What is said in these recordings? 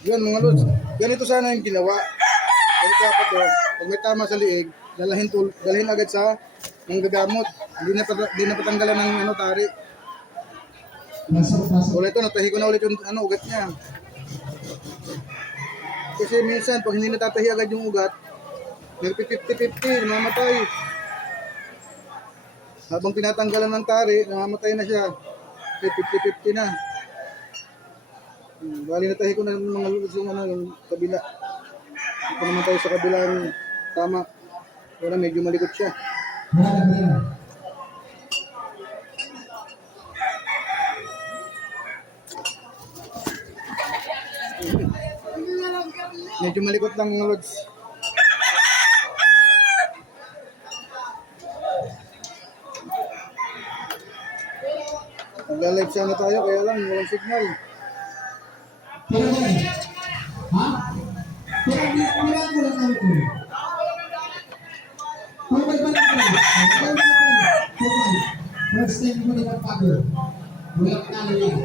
Yun mga lods, ganito sana yung ginawa. Ganito dapat o, pag may tama sa liig, dalhin agad sa manggagamot. Hindi na patanggalan ng ano, tari. Ulit ito, natahi ko na ulit yung ano, ugat niya. Kasi minsan, pag hindi natatahi agad yung ugat, nag-50-50, namamatay. Habang tinatanggalan ng tari, namamatay na siya. 50-50 na. Bali natahi ko na ng mga lulus yung, ano, yung kabila. Ito naman tayo sa kabilang tama. Wala, medyo malikot siya. Medyo malikot lang mga lods. Nagla-live sana tayo, kaya lang walang signal. Ha? Kaya bilang ko lang ako. Kung may balik ko, first time ko na pagpagod. Walang talo yan.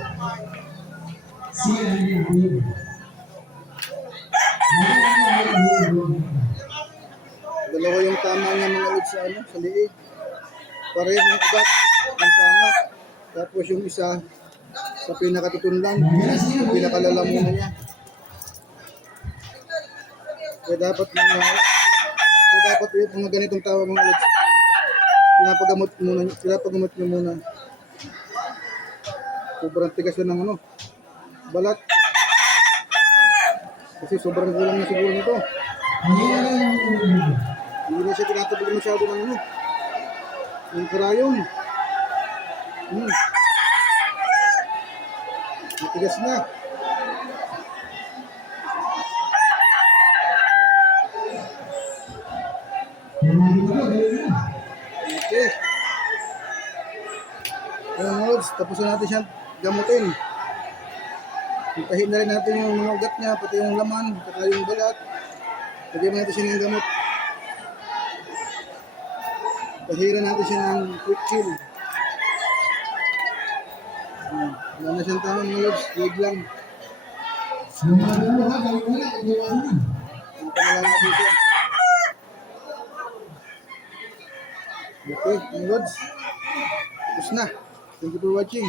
Siya ang yung buhay. Dalawa yung tama niya mga lods sa, ano, sa liig. Pareho yung ugat, yung tama. Tapos yung isa, sa pinakatutunlan, sa pinakalalamunan niya. Kaya dapat yung mga ganitong tawa mga lods, pinapagamot nyo muna. Sobrang tigas na ng ano, balat. Kasi sobrang kulang na siguro nito. Hindi na siya tinatapag masyado ng ano, yung karayon. Matigas na. Okay. Ayan mga lods, tapos na natin siyang gamutin. Itahin na rin natin yung mga ugat niya, pati yung laman, pati yung balat. Lagyan mo natin siya ng gamot. Tahiran natin siya ng quick chill. Wala na siyang tama mga lods, leg lang. Punta na lang natin siya. Okay, mga lods. Tapos na. Thank you for watching.